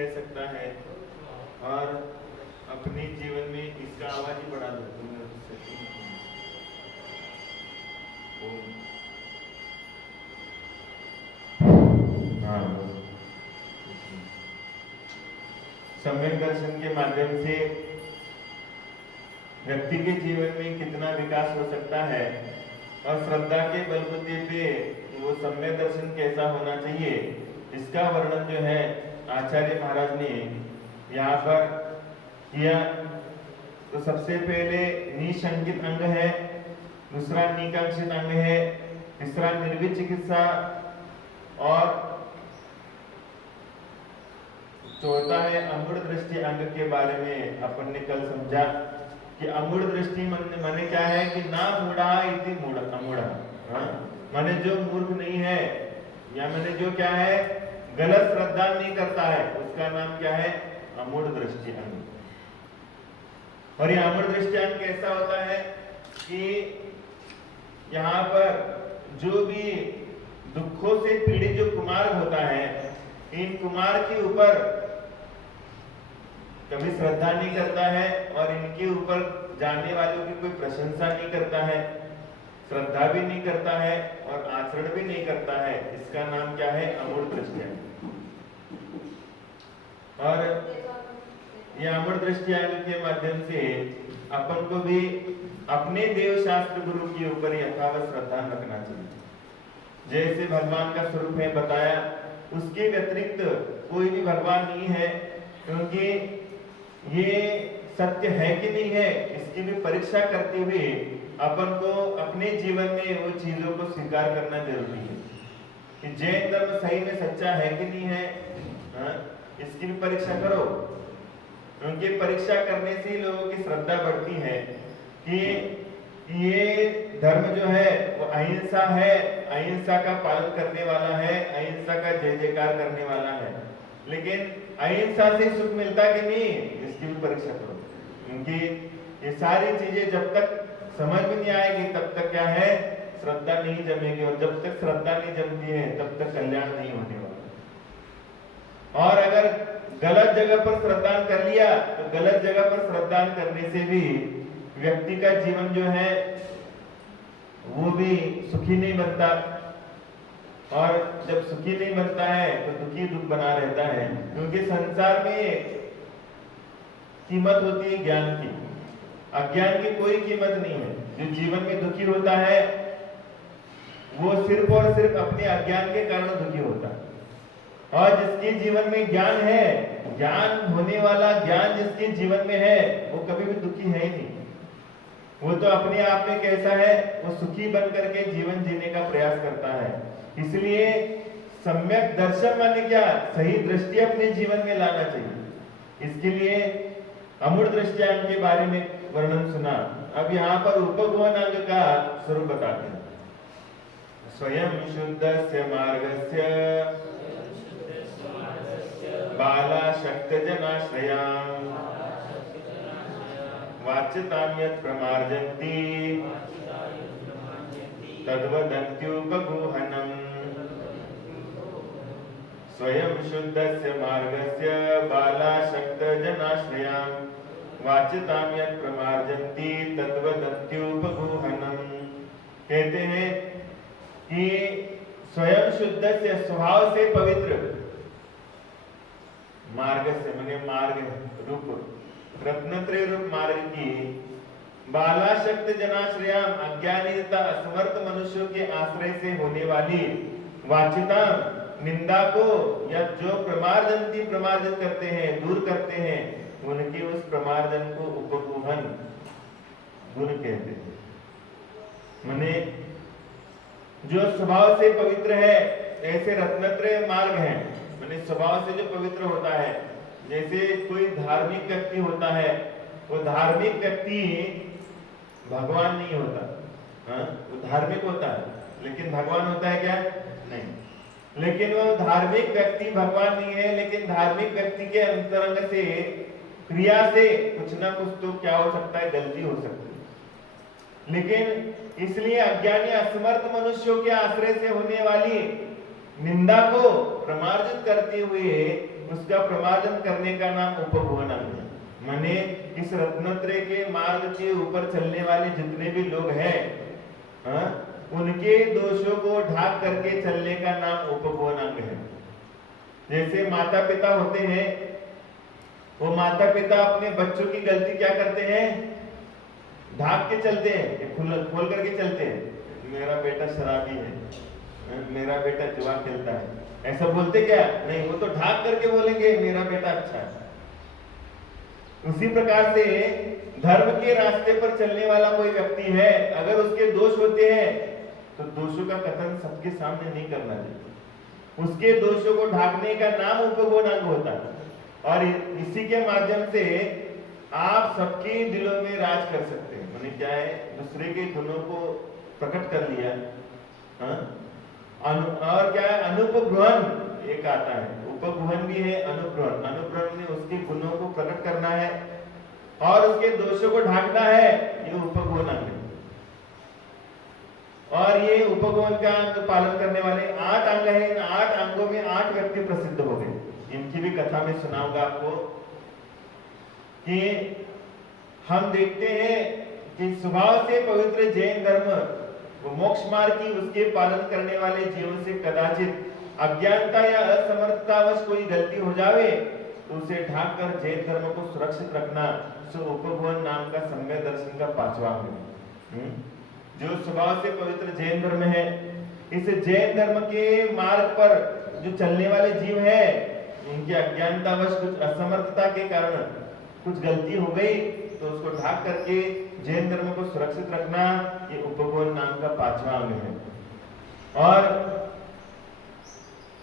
रह सकता है और अपने जीवन में इसका आवाज ही बढ़ा दो तुम। सम्यक दर्शन के माध्यम से व्यक्ति के जीवन में कितना विकास हो सकता है और श्रद्धा के बलबूते पे वो सम्यक दर्शन कैसा होना चाहिए, इसका वर्णन जो है आचार्य महाराज ने यहाँ पर किया। तो सबसे पहले निशंकित अंग है, दूसरा निकांक्षित अंग है, तीसरा निर्वित चिकित्सा और चौथा है अमूढ़ दृष्टि अंग के बारे में अपन ने कल समझा कि अमूढ़ दृष्टि माने क्या है कि ना मूढ़ा इति अमूढ़, माने जो मूर्ख नहीं है या माने जो क्या है गलत श्रद्धा नहीं करता है, उसका नाम क्या है अमूढ़ दृष्टि अंग। और ये अमूढ़ दृष्टि अंग कैसा होता है कि यहाँ पर जो भी दुखों से पीड़ित जो कुमार होता है, इन कुमार के ऊपर कभी श्रद्धा नहीं करता है और इनके ऊपर जाने वालों की कोई प्रशंसा नहीं करता है, श्रद्धा भी नहीं करता है और आचरण भी नहीं करता है, इसका नाम क्या है अमूढ़ दृष्टि अंग। और यह अमूढ़ दृष्टि अंग के माध्यम से अपन को भी अपने देव शास्त्र गुरु के ऊपर यथावत श्रद्धा रखना चाहिए। जैसे भगवान का स्वरूप है बताया, उसके व्यतिरिक्त कोई भी भगवान नहीं है, क्योंकि ये सत्य है कि नहीं है इसकी भी परीक्षा करते हुए अपन को अपने जीवन में वो चीजों को स्वीकार करना जरूरी है कि जैन धर्म सही में सच्चा है कि नहीं है, इसकी भी परीक्षा करो। क्योंकि परीक्षा करने से ही लोगों की श्रद्धा बढ़ती है कि ये धर्म जो है वो अहिंसा है, अहिंसा का पालन करने वाला है, अहिंसा का जय जयकार करने वाला है। लेकिन अहिंसा से सुख मिलता कि नहीं, इसकी भी परीक्षा करो। क्योंकि ये सारी चीजें जब तक समझ में नहीं आएगी तब तक क्या है श्रद्धा नहीं जमेगी, और जब तक श्रद्धा नहीं जमती है तब तक कल्याण नहीं होने वाला। और अगर गलत जगह पर श्रद्धान कर लिया तो गलत जगह पर श्रद्धान करने से भी व्यक्ति का जीवन जो है वो भी सुखी नहीं बनता, और जब सुखी नहीं बनता है तो दुखी दुख बना रहता है। क्योंकि संसार में कीमत होती है ज्ञान की, अज्ञान की कोई कीमत नहीं है। जो जीवन में दुखी होता है वो सिर्फ और सिर्फ अपने अज्ञान के कारण दुखी होता है, और जिसके जीवन में ज्ञान है, ज्ञान होने वाला ज्ञान जिसके जीवन में है वो कभी भी दुखी है ही नहीं। वो तो अपने आप में कैसा है, वो सुखी बन करके जीवन जीने का प्रयास करता है। इसलिए सम्यक दर्शन माने क्या, सही दृष्टि अपने जीवन में लाना चाहिए। इसके लिए अमूढ़ दृष्टि अंग के बारे में वर्णन सुना। अब यहाँ पर उपगुहन अंग का स्वरूप बताते हैं। स्वयं शुद्धस्य मार्गस्य बाला शक्त जनाश्रयाम वाच्यतां यत् प्रमार्जन्ति तद्वदन्त्युपगुहनम्। स्वयं शुद्धस्य मार्गस्य बाला शक्त जनाश्रयां वाच्यतां यत् प्रमार्जन्ति तद्वदन्त्युपगुहनम्। कहते हैं कि स्वयं शुद्धस्य स्वभाव से पवित्र, मार्ग से माने मार्ग रूप रत्नत्रय रूप मार्ग की बाला शक्त जनाश्रयाम अज्ञानी तथा असमर्थ मनुष्यों के आश्रय से होने वाली वाचिता निंदा को या जो प्रमार्जन प्रमार्जन करते हैं, दूर करते हैं, उनके उस प्रमार्जन को उपगुहन गुण कहते हैं। माने जो स्वभाव से पवित्र है, ऐसे रत्नत्रय मार्ग है, माने स्वभाव से जो पवित्र होता है। जैसे कोई धार्मिक व्यक्ति होता है, वो धार्मिक व्यक्ति भगवान नहीं होता, वो धार्मिक होता है लेकिन भगवान होता है क्या, नहीं। लेकिन वो धार्मिक व्यक्ति भगवान नहीं है, लेकिन धार्मिक व्यक्ति के अंतरंग से क्रिया से कुछ ना कुछ तो क्या हो सकता है, गलती हो सकती है। लेकिन इसलिए अज्ञानी असमर्थ मनुष्यों के आश्रय से होने वाली निंदा को प्रमार्जित करते हुए उसका प्रमार्जन करने का नाम उपभोगन अंग है। माने इस रत्नत्रय के मार्ग के ऊपर चलने वाले जितने भी लोग हैं, उनके दोषों को ढाक करके चलने का नाम उपभोगन अंग है। जैसे माता पिता होते हैं, वो माता पिता अपने बच्चों की गलती क्या करते हैं, ढाक के चलते हैं, खोल करके चलते हैं। मेरा बेटा शराबी है, मेरा बेटा जुआ खेलता है, ऐसा बोलते क्या? नहीं, वो तो ढाक करके बोलेंगे मेरा बेटा अच्छा है। उसी प्रकार से धर्म के रास्ते पर चलने वाला कोई व्यक्ति है, अगर उसके दोष होते हैं तो दोषों का कथन सबके सामने नहीं करना चाहिए। उसके दोषों को ढाकने का नाम उपभोगन अंग होता है। और इसी के माध्यम से आप सबके दिलों में राज कर सकते हैं। मैंने क्या है, दूसरे के गुणों को प्रकट कर लिया। और क्या है, अनुपग्रहण एक आता है, उपगुहन भी है, अनुग्रहण। अनुग्रहण में उसके गुणों को प्रकट करना है और उसके दोषों को ढाकना है, ये उपगुहन अंग है। और ये उपगुहन का अंग पालन करने वाले 8 अंग हैं। इन 8 अंगों में 8 व्यक्ति प्रसिद्ध हो गए। इनकी भी कथा में सुनाऊंगा आपको कि हम देखते हैं कि स्वभाव से पवित्र जैन धर्म वो मोक्ष मार्ग की उसके पालन करने वाले जीवन से कदाचित अज्ञानता या असमर्थतावश कोई गलती हो जावे तो उसे ढाक कर जैन धर्म को सुरक्षित रखना सो उपगुहन नाम का सम्यक दर्शन का 5वां है। जो स्वभाव से पवित्र जैन धर्म है, इस जैन धर्म के मार्ग पर जो चलने वाले जीव है, उनकी अज्ञानतावश कुछ असमर्थता के कारण कुछ गलती हो गई तो उसको ढाक करके जैन धर्म को सुरक्षित रखना, ये उपगुहन नाम का 5वां अंग है। और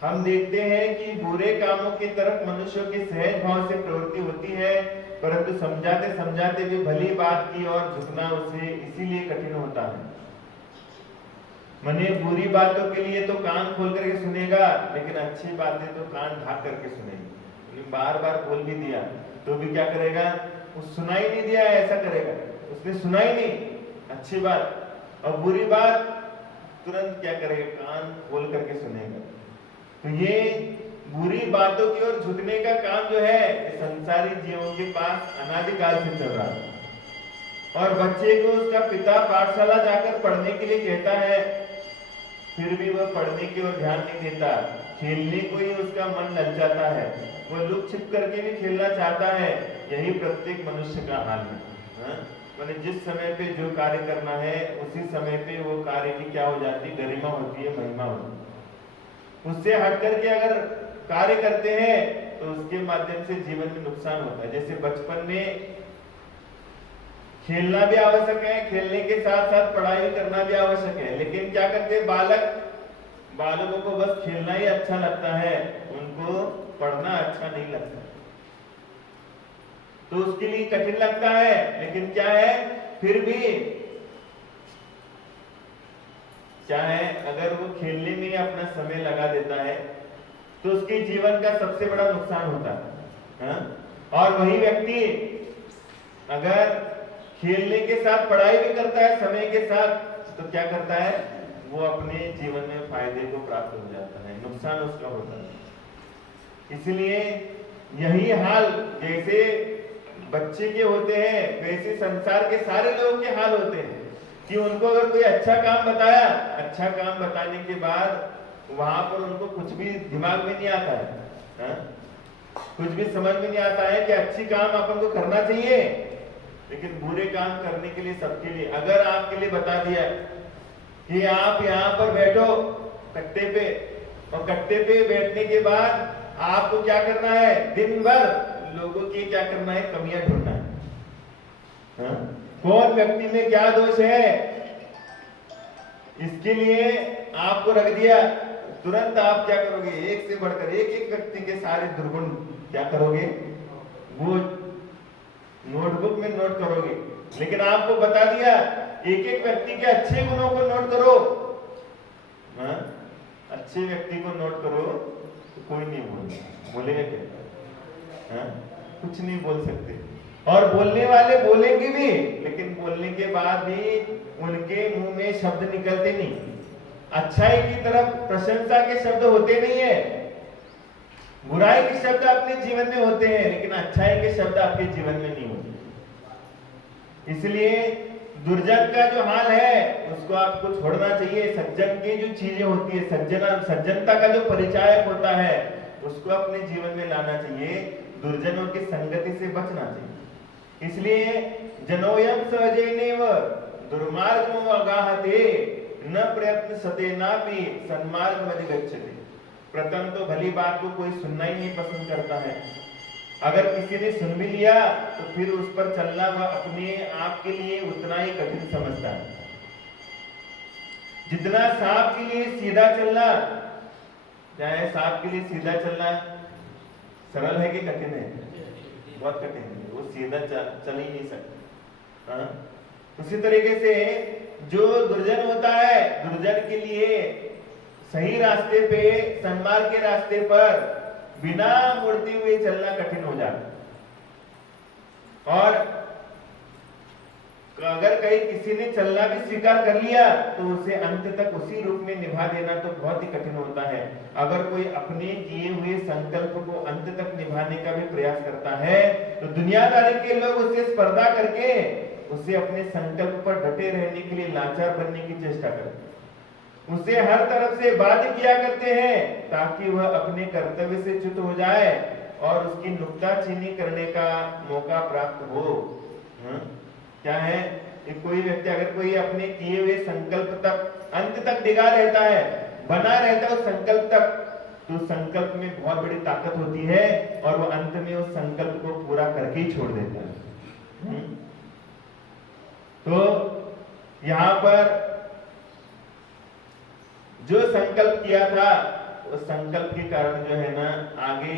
हम देखते हैं कि बुरे कामों की तरफ मनुष्यों की सहज भाव से प्रवृत्ति होती है, परंतु समझाते समझाते भी भली बात की ओर झुकना उसे इसीलिए कठिन होता है। मने बुरी बातों के लिए तो कान खोल करके सुनेगा, लेकिन अच्छी बातें तो कान ढाक करके सुनेगा। बार बार बोल भी दिया तो भी क्या करेगा, उस सुनाई नहीं दिया ऐसा करेगा, उसने सुनाई नहीं अच्छी बात, और बुरी बात तुरंत क्या करेगा, कान खोल करके सुनेगा। तो ये बुरी बातों की ओर झुकने का काम जो है संसारी जीवों के पास अनादिकाल से चल रहा है। और बच्चे को उसका पिता पाठशाला जाकर पढ़ने के लिए कहता है, फिर भी वह पढ़ने की ओर ध्यान नहीं देता, खेलने को ही उसका मन ललचाता है, वह लुक छिप करके भी खेलना चाहता है। यही प्रत्येक मनुष्य का हाल है। मैंने जिस समय पे जो कार्य करना है उसी समय पे वो कार्य की क्या हो जाती, गरिमा होती है, महिमा होती है। उससे हट करके अगर कार्य करते हैं तो उसके माध्यम से जीवन में नुकसान होता है। जैसे बचपन में खेलना भी आवश्यक है, खेलने के साथ साथ पढ़ाई करना भी आवश्यक है, लेकिन क्या करते हैं बालकों को बस खेलना ही अच्छा लगता है, उनको पढ़ना अच्छा नहीं लगता, तो उसके लिए कठिन लगता है। लेकिन क्या है, फिर भी क्या है, अगर वो खेलने में अपना समय लगा देता है तो उसके जीवन का सबसे बड़ा नुकसान होता है। और वही व्यक्ति अगर खेलने के साथ पढ़ाई भी करता है समय के साथ, तो क्या करता है, वो अपने जीवन में फायदे को प्राप्त हो जाता है, नुकसान उसका होता है। इसलिए यही हाल जैसे बच्चे के होते हैं वैसे संसार के सारे लोगों के हाल होते हैं कि उनको अगर कोई अच्छा काम बताया, अच्छा काम बताने के बाद वहां पर उनको कुछ भी दिमाग में नहीं आता है, कुछ भी समझ में नहीं आता है कि अच्छी काम अपन को करना चाहिए, लेकिन बुरे काम करने के लिए सबके लिए अगर आपके लिए बता दिया कि आप यहाँ पर बैठो कट्टे पे, और कट्टे पे बैठने के बाद आपको क्या करना है, दिन भर लोगों की क्या करना है, कमियां ढूंढना है। कौन व्यक्ति में क्या दोष है, इसके लिए आपको रख दिया, तुरंत आप क्या करोगे, एक से बढ़कर एक व्यक्ति के सारे दुर्गुण क्या करोगे, वो नोटबुक में नोट करोगे। लेकिन आपको बता दिया एक व्यक्ति के अच्छे गुणों को नोट करो, अच्छे व्यक्ति को नोट करो, तो कोई नहीं बोलेगा क्या, कुछ नहीं बोल सकते। और बोलने वाले बोलेंगे भी, लेकिन बोलने के बाद भी उनके मुंह में शब्द निकलते नहीं, अच्छाई की तरफ प्रशंसा के शब्द होते नहीं है। बुराई के शब्द अपने जीवन में होते हैं, लेकिन अच्छाई के शब्द आपके जीवन में नहीं होते। इसलिए दुर्जन का जो हाल है उसको आपको छोड़ना चाहिए। सज्जन की जो चीजें होती है, सज्जनता का जो परिचायक होता है उसको अपने जीवन में लाना चाहिए। दुर्जनों की संगति से बचना चाहिए। इसलिए जनोयम सहजेनेव दुर्मार्गो अगाहते न प्रयत्न सतेनापि सन्मार्ग मधिगच्छते। प्रथम तो भली बात को कोई सुनना ही नहीं पसंद करता है। अगर किसी ने सुन भी लिया तो फिर उस पर चलना वह अपने आप के लिए उतना ही कठिन समझता है। जितना सांप के लिए सीधा चलना, क्या है, सांप के लिए सीधा चलना सरल है कि कठिन है? बहुत कठिन है, वो सीधा चल ही नहीं सकता। उसी तरीके से जो दुर्जन होता है, दुर्जन के लिए सही रास्ते पे, सन्मार्ग के रास्ते पर बिना मुड़ते हुए चलना कठिन हो जाता। और अगर कहीं किसी ने चलना भी स्वीकार कर लिया तो उसे अंत तक उसी रूप में निभा देना तो बहुत ही कठिन होता है। अगर कोई अपने किए हुए संकल्प को अंत तक निभाने का भी प्रयास करता है तो दुनियादारी के लोग उससे स्पर्धा करके उसे अपने संकल्प पर डटे रहने के लिए लाचार बनने की चेष्टा करते हैं। उसे हर तरफ से बाध्य किया करते हैं ताकि वह अपने कर्तव्य से च्युत हो जाए और उसकी नुक्ताचीनी करने का मौका प्राप्त हो। क्या है कि कोई व्यक्ति अगर कोई अपने किए हुए संकल्प तक अंत तक डिगा रहता है, बना रहता है उस संकल्प तक, तो संकल्प में बहुत बड़ी ताकत होती है और वो अंत में उस संकल्प को पूरा करके ही छोड़ देता है। तो यहां पर जो संकल्प किया था उस संकल्प के कारण जो है ना आगे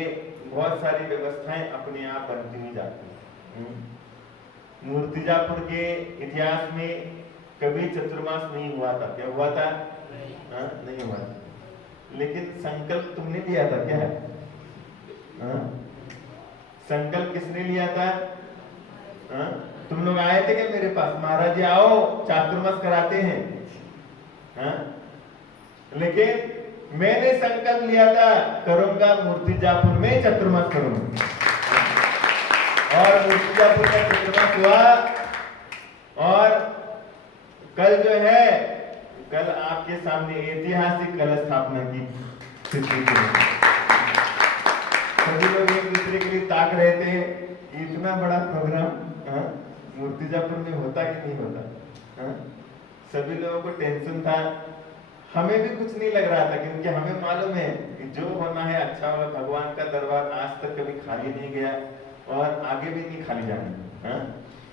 बहुत सारी व्यवस्थाएं अपने आप बनती हुई जाती हैं। मूर्तिजापुर के इतिहास में कभी चतुर्मास नहीं हुआ था। क्या हुआ था? नहीं हुआ था। लेकिन संकल्प तुमने लिया था क्या? संकल्प किसने लिया था? तुम लोग आए थे क्या मेरे पास? महाराज जी आओ चातुर्मास कराते हैं। लेकिन मैंने संकल्प लिया था करूंगा मूर्तिजापुर में चतुर्मास करूंगा, और मूर्तिजापुर का चतुर्मास हुआ। और कल जो है, कल आपके सामने ऐतिहासिक कलश स्थापना की सभी लोग एक दूसरे के लिए ताक रहे थे। इतना बड़ा प्रोग्राम मूर्तिजापुर में होता कि नहीं होता? सभी लोगों को टेंशन था, हमें भी कुछ नहीं लग रहा था, क्योंकि हमें मालूम है कि जो होना है अच्छा होगा। भगवान का दरबार आज तक कभी खाली नहीं गया और आगे भी नहीं खाली जाना।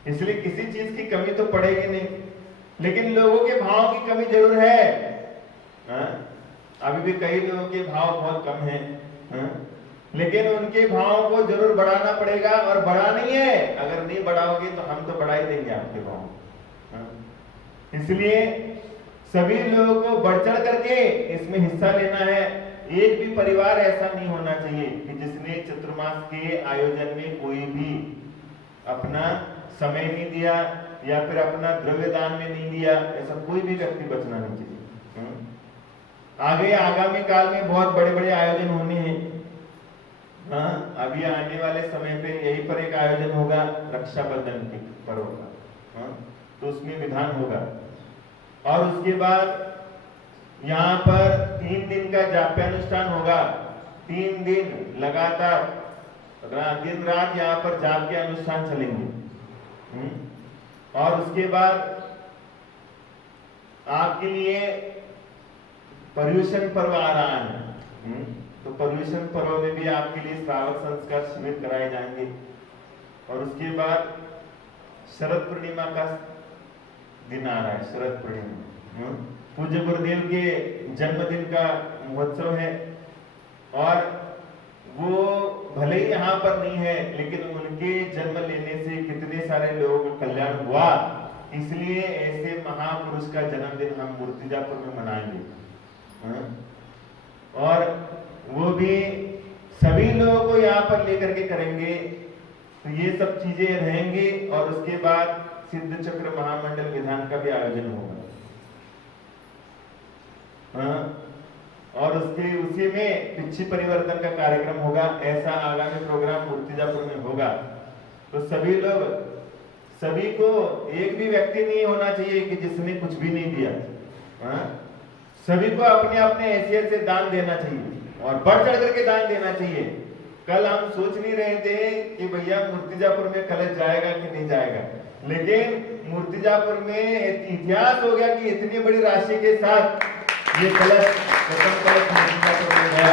इसलिए किसी चीज की कमी तो पड़ेगी नहीं, लेकिन लोगों के भाव की कमी जरूर है। अभी भी कई लोगों के भाव बहुत कम हैं, लेकिन उनके भाव को जरूर बढ़ाना पड़ेगा। और बढ़ा नहीं है, अगर नहीं बढ़ाओगे तो हम तो बढ़ा ही देंगे आपके भाव। इसलिए सभी लोगों को बढ़ चढ़ करके इसमें हिस्सा लेना है। एक भी परिवार ऐसा नहीं होना चाहिए कि जिसने चतुर्मास के आयोजन में कोई भी अपना समय नहीं दिया या फिर अपना द्रव्य दान में नहीं दिया। ऐसा कोई भी व्यक्ति बचना नहीं चाहिए। आगे आगामी काल में बहुत बड़े बड़े आयोजन होने हैं। अभी आने वाले समय पे यहीं पर एक आयोजन होगा रक्षाबंधन के पर्व का, तो उसमें विधान होगा। और उसके बाद यहाँ पर 3 दिन का जाप्यानुष्ठान होगा। 3 दिन लगातार दिन रात यहाँ पर जाप के अनुष्ठान चलेंगे। और उसके बाद आपके लिए पर्युषण पर्व आ रहा है, तो पर्युषण पर्व में भी आपके लिए श्रावक संस्कार शिविर कराए जाएंगे। और उसके बाद शरद पूर्णिमा का दिन आ रहा है, शरद पूर्णिमा पूज्य गुरुदेव के जन्मदिन का महोत्सव है। और वो भले ही यहाँ पर नहीं है, लेकिन उनके जन्म लेने से कितने सारे लोगों का कल्याण हुआ। इसलिए ऐसे महापुरुष का जन्मदिन हम मूर्तिजापुर में मनाएंगे। और वो भी सभी लोगों को यहाँ पर लेकर के करेंगे। तो ये सब चीजें रहेंगे। और उसके बाद सिद्ध चक्र महामंडल विधान का भी आयोजन होगा। और उसके उसी में पिछी परिवर्तन का कार्यक्रम होगा। ऐसा आगामी प्रोग्राम मूर्तिजापुर में होगा। तो सभी को एक भी व्यक्ति नहीं होना चाहिए कि जिसने कुछ भी नहीं दिया। हाँ? सभी को अपने अपने हैसियत से दान देना चाहिए और बढ़ चढ़ करके दान देना चाहिए। कल हम सोच नहीं रहे थे कि भैया मूर्तिजापुर में कलश जाएगा कि नहीं जाएगा, लेकिन मूर्तिजापुर में इतिहास हो गया कि इतनी बड़ी राशि के साथ ये कलश मूर्तिजापुर में गया।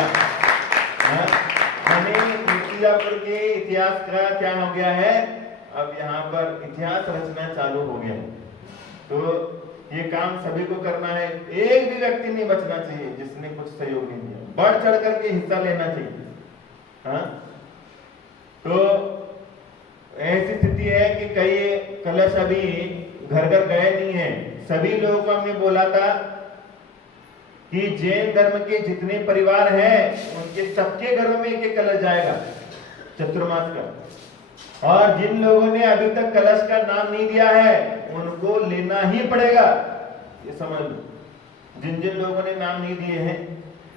मूर्तिजापुर के इतिहास का क्या हो गया है, अब यहाँ पर इतिहास रचना चालू हो गया। तो ये काम सभी को करना है, एक भी व्यक्ति नहीं बचना चाहिए जिसने कुछ सहयोग नहीं दिया, बढ़ चढ़ करके हिस्सा लेना चाहिए। हाँ? तो ऐसी स्थिति है कि कई कलश अभी घर घर गए नहीं है। सभी लोगों को हमने बोला था कि जैन धर्म के जितने परिवार हैं उनके सबके घरों में एक कलश जाएगा चतुर्मास का। और जिन लोगों ने अभी तक कलश का नाम नहीं दिया है उनको लेना ही पड़ेगा, ये समझ लो। जिन जिन लोगों ने नाम नहीं दिए हैं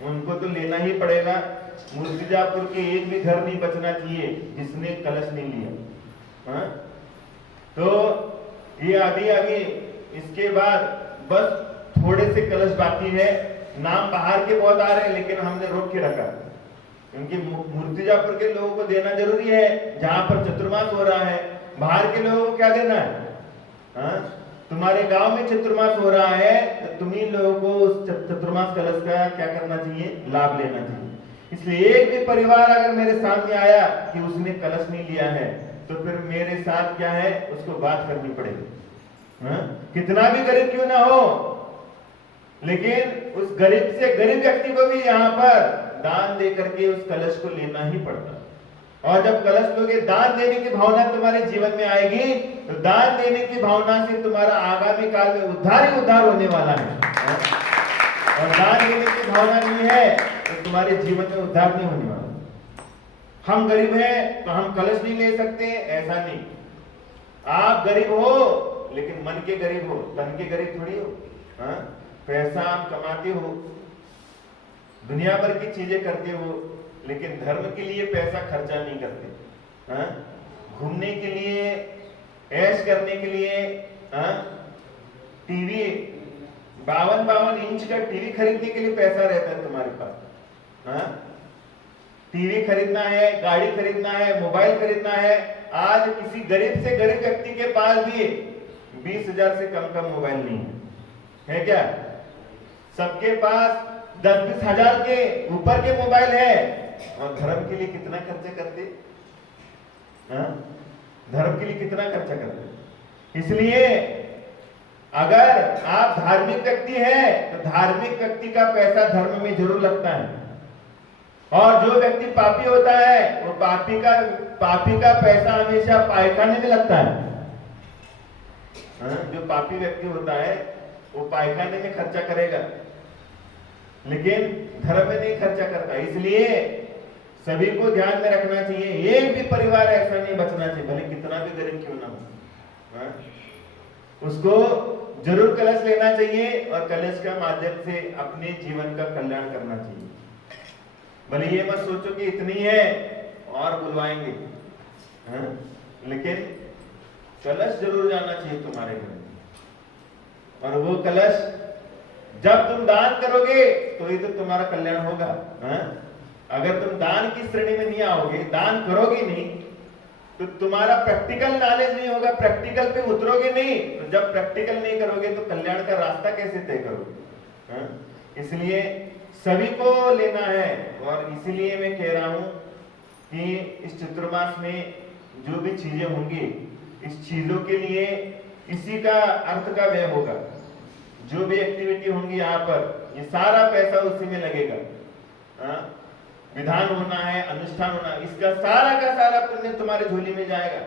उनको तो लेना ही पड़ेगा। मूर्तिजापुर के एक भी घर नहीं बचना चाहिए जिसने कलश नहीं लिया। हाँ? तो ये आगे इसके बाद बस थोड़े से कलश बाकी है। नाम बाहर के बहुत आ रहे हैं लेकिन हमने रोक के रखा, क्योंकि मूर्तिजापुर के लोगों को देना जरूरी है। जहां पर चतुर्मास हो रहा है बाहर के लोगों को क्या देना है? हाँ? तुम्हारे गांव में चतुर्मास हो रहा है तो तुम्ही लोगों को उस चतुर्मास कलश का क्या करना चाहिए? लाभ लेना चाहिए। इसलिए एक भी परिवार अगर मेरे सामने आया कि उसने कलश नहीं लिया है तो फिर मेरे साथ क्या है, उसको बात करनी पड़ेगी। हाँ? कितना भी गरीब क्यों ना हो, लेकिन उस गरीब से गरीब व्यक्ति को भी यहाँ पर दान दे करके उस कलश को लेना ही पड़ता। और जब कलश लोगे, दान देने की भावना तुम्हारे जीवन में आएगी तो दान देने की भावना से तुम्हारा आगामी काल में उद्धार ही उद्धार होने वाला है। और दान देने की भावना नहीं है तो तुम्हारे जीवन में उद्धार नहीं होने वाला। हम गरीब हैं तो हम कलश नहीं ले सकते, ऐसा नहीं। आप गरीब हो लेकिन मन के गरीब हो, तन के गरीब थोड़ी हो। हाँ? पैसा आप कमाते हो, दुनिया भर की चीजें करते हो, लेकिन धर्म के लिए पैसा खर्चा नहीं करते। हाँ? घूमने के लिए, ऐश करने के लिए, हाँ? टीवी 52 इंच का टीवी खरीदने के लिए पैसा रहता है तुम्हारे पास। हाँ? टीवी खरीदना है, गाड़ी खरीदना है, मोबाइल खरीदना है। आज किसी गरीब से गरीब व्यक्ति के पास भी 20,000 से कम का मोबाइल नहीं है क्या? सबके पास 10-20 हजार के ऊपर के मोबाइल है। और धर्म के लिए कितना खर्चा करते? हाँ? धर्म के लिए कितना खर्चा करते? इसलिए अगर आप धार्मिक व्यक्ति हैं तो धार्मिक व्यक्ति का पैसा धर्म में जरूर लगता है। और जो व्यक्ति पापी होता है वो पापी का पैसा हमेशा पायखाने में लगता है। हाँ? जो पापी व्यक्ति होता है वो पायखाने में खर्चा करेगा, लेकिन धर्म में नहीं खर्चा करता। इसलिए सभी को ध्यान में रखना चाहिए, एक भी परिवार ऐसा नहीं बचना चाहिए, भले कितना भी गरीब क्यों ना हो। हाँ? उसको जरूर कलश लेना चाहिए और कलश का माध्यम से अपने जीवन का कल्याण करना चाहिए। भले ये मत सोचो कि इतनी है और बुलवाएंगे। हाँ? लेकिन कलश जरूर जाना चाहिए तुम्हारे घर में। और वो कलश जब तुम दान करोगे तो ही तो तुम्हारा कल्याण होगा। हाँ? अगर तुम दान की श्रेणी में नहीं आओगे, दान करोगे नहीं, तो तुम्हारा प्रैक्टिकल नॉलेज नहीं होगा, प्रैक्टिकल पे उतरोगे नहीं। तो जब प्रैक्टिकल नहीं करोगे तो कल्याण का रास्ता कैसे तय करोगे? हाँ? इसलिए सभी को लेना है। और इसीलिए मैं कह रहा हूं कि इस चतुर्मास में जो भी चीजें होंगी, इस चीजों के लिए इसी का अर्थ का व्यय होगा। जो भी एक्टिविटी होंगी यहाँ पर, ये सारा पैसा उसी में लगेगा। हाँ? विधान होना है, अनुष्ठान होना, इसका सारा का सारा पुण्य तुम्हारे झोली में जाएगा।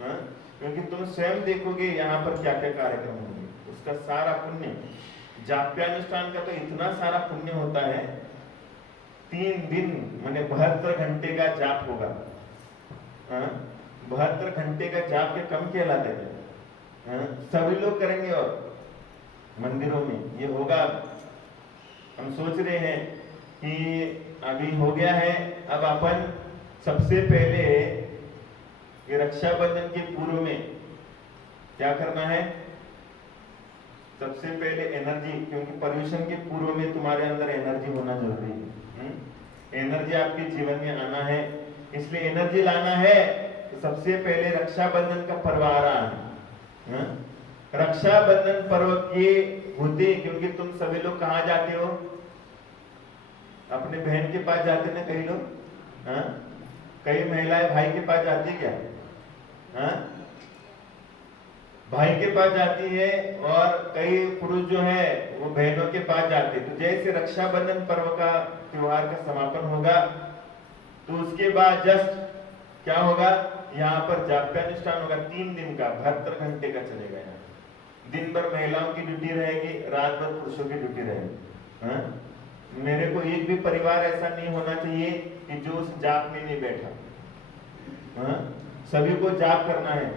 हाँ? क्योंकि तुम स्वयं देखोगे यहाँ पर क्या क्या कार्यक्रम होंगे, उसका सारा पुण्य। जाप्यानुष्ठान का तो इतना सारा पुण्य होता है, 3 दिन माने 72 घंटे का जाप होगा। 72 घंटे का जाप के कम कहलाते हैं। सभी लोग करेंगे और मंदिरों में ये होगा। हम सोच रहे हैं कि अभी हो गया है, अब अपन सबसे पहले ये रक्षाबंधन के पूर्व में क्या करना है? सबसे पहले एनर्जी, क्योंकि पर्यूषण के पूर्व में तुम्हारे अंदर एनर्जी होना जरूरी है। एनर्जी आपके जीवन में आना है, इसलिए एनर्जी लाना है तो सबसे पहले रक्षाबंधन का पर्व आ रहा है। रक्षाबंधन पर्व के होते, क्योंकि तुम सभी लोग कहाँ जाते हो? अपने बहन के पास जाते ना कई लोग, कई महिलाएं भाई के पास जाती है क्या? भाई के पास जाती है, और कई पुरुष जो है वो बहनों के पास जाते हैं। तो जैसे रक्षाबंधन पर्व का त्योहार का समापन होगा तो उसके बाद जस्ट क्या होगा, यहाँ पर जाप्यानुष्ठान होगा 3 दिन का, 72 घंटे का चलेगा। यहाँ दिन भर महिलाओं की ड्यूटी रहेगी, रात भर पुरुषों की ड्यूटी रहेगी। मेरे को एक भी परिवार ऐसा नहीं होना चाहिए कि जो उस जाप में नहीं बैठा। सभी को जाप करना है,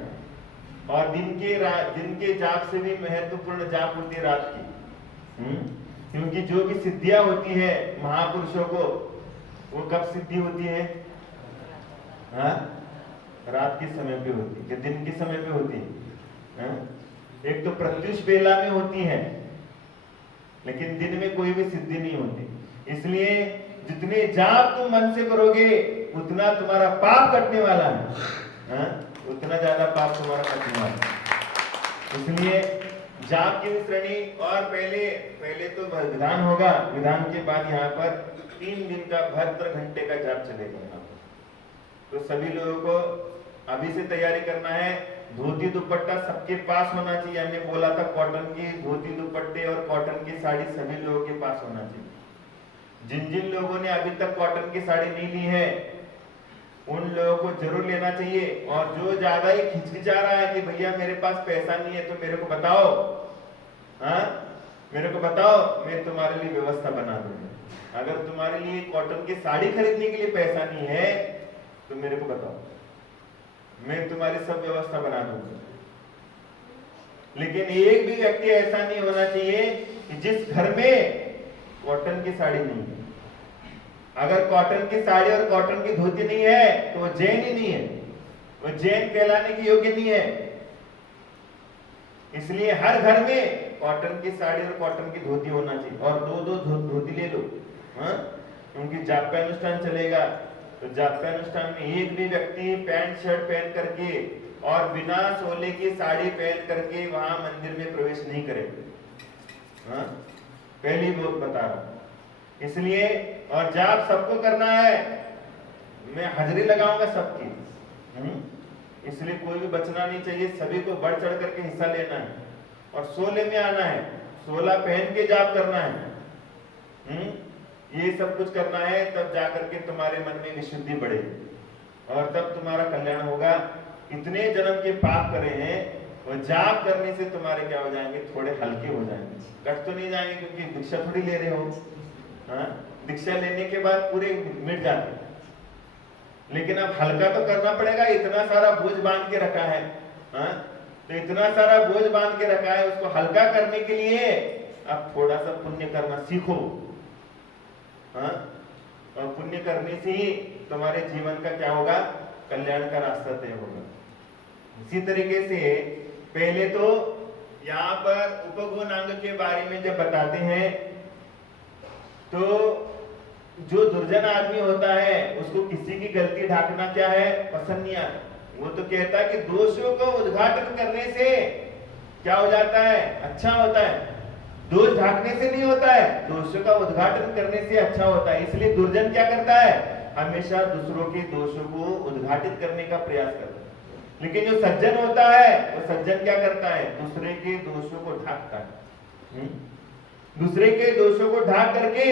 और दिन के जाप से भी महत्वपूर्ण जाप होती है रात की। क्योंकि जो भी सिद्धियां होती है महापुरुषों को, वो कब सिद्धि होती है? रात के समय पे होती है, दिन के समय पे होती है। एक तो प्रत्युष बेला में होती है, लेकिन दिन में कोई भी सिद्धि नहीं होती। इसलिए जितने जाप तुम मन से करोगे उतना तुम्हारा पाप कटने वाला है, उतना ज्यादा पाप तुम्हारा कटने वाला है। इसलिए जाप की श्रेणी, और पहले तो विधान होगा, विधान के बाद यहाँ पर 3 दिन का 72 घंटे का जाप चलेगा। तो सभी लोगों को अभी से तैयारी करना है। धोती दुपट्टा सबके पास होना चाहिए। हमने बोला था कॉटन की धोती दुपट्टे और कॉटन की साड़ी सभी लोगों के पास होना चाहिए। जिन जिन लोगों ने अभी तक कॉटन की साड़ी नहीं ली है उन लोगों को जरूर लेना चाहिए। और जो ज्यादा ही खिचखिचा रहा है कि भैया मेरे पास पैसा नहीं है, तो मेरे को बताओ, मेरे को बताओ, मैं तुम्हारे लिए व्यवस्था बना दूंगा। अगर तुम्हारे लिए कॉटन की साड़ी खरीदने के लिए पैसा नहीं है तो मेरे को बताओ, मैं तुम्हारी सब व्यवस्था बना दूंगा। लेकिन एक भी व्यक्ति ऐसा नहीं होना चाहिए कि जिस घर में कॉटन की साड़ी नहीं है। अगर कॉटन की साड़ी और कॉटन की धोती नहीं है तो वो जैन ही नहीं है, वो जैन कहलाने के योग्य नहीं है। इसलिए हर घर में कॉटन की साड़ी और कॉटन की धोती होना चाहिए, और 2-2 धोती ले लो। क्योंकि जाप्यानुष्ठान चलेगा, तो जाप्यानुष्ठान में एक भी व्यक्ति पैंट शर्ट पहन करके और बिना सोले की साड़ी पहन करके वहां मंदिर में प्रवेश नहीं करेगा। पहली बात बता रहा हूं। इसलिए और जाप सबको करना है, मैं हाजिरी लगाऊंगा सबकी। इसलिए कोई भी बचना नहीं चाहिए, सभी को बढ़ चढ़ करके हिस्सा लेना है और सोले में आना है, सोला पहन के जाप करना है। ये सब कुछ करना है, तब जाकर के तुम्हारे मन में विशुद्धि बढ़ेगी और तब तुम्हारा कल्याण होगा। इतने जन्म के पाप करे हैं और जाप करने से तुम्हारे क्या हो जाएंगे, थोड़े हल्के हो जाएंगे। कट तो नहीं जाएंगे क्योंकि दीक्षा थोड़ी ले रहे हो। दीक्षा लेने के बाद पूरे मिट जाते, लेकिन अब हल्का तो करना पड़ेगा। इतना सारा बोझ बांध के रखा है, तो इतना सारा बोझ बांध के रखा है, उसको हल्का करने के लिए अब थोड़ा सा पुण्य करना सीखो। और पुण्य करने से ही तुम्हारे जीवन का क्या होगा, कल्याण का रास्ता तय होगा। इसी तरीके से पहले तो यहाँ पर उपगुण अंग के बारे में जब बताते हैं तो जो दुर्जन आदमी होता है उसको किसी की गलती ढांकना क्या है, पसंद नहीं आता। वो तो कहता है कि दोषों को उद्घाटन करने से क्या हो जाता है, अच्छा होता है। दोष ढांकने से नहीं होता है, दोषों का उद्घाटन करने से अच्छा होता है। इसलिए दुर्जन क्या करता है, हमेशा दूसरों के दोषों को उद्घाटित करने का प्रयास करता है। लेकिन जो सज्जन होता है वो सज्जन क्या करता है, दूसरे के दोषों को ढांकता है। दूसरे के दोषों को ढांक करके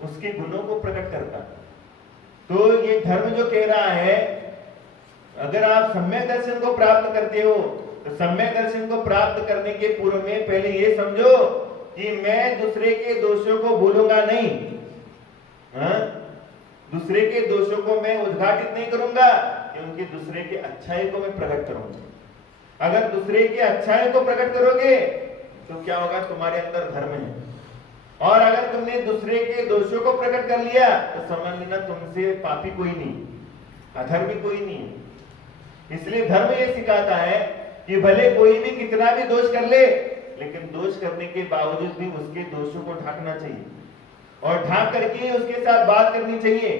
उसके गुणों को प्रकट करता है। तो ये धर्म जो कह रहा है, अगर आप सम्यक दर्शन को प्राप्त करते हो तो सम्यक दर्शन को प्राप्त करने के पूर्व में पहले ये समझो कि मैं दूसरे के दोषों को भूलूंगा नहीं। दूसरे के दोषों को मैं उद्घाटित नहीं करूंगा, क्योंकि दूसरे की अच्छाई को मैं प्रकट करूंगा। अगर दूसरे की अच्छाई को प्रकट करोगे तो क्या होगा, तुम्हारे अंदर धर्म है और अगर तुमने दूसरे के दोषों को प्रकट कर लिया तो समझ लेना तुमसे पापी कोई नहीं, अधर्मी कोई नहीं। इसलिए धर्म ये सिखाता है कि भले कोई भी कितना भी दोष कर ले, लेकिन दोष करने के बावजूद भी उसके दोषों को ढांकना चाहिए और ढांक करके उसके साथ बात करनी चाहिए।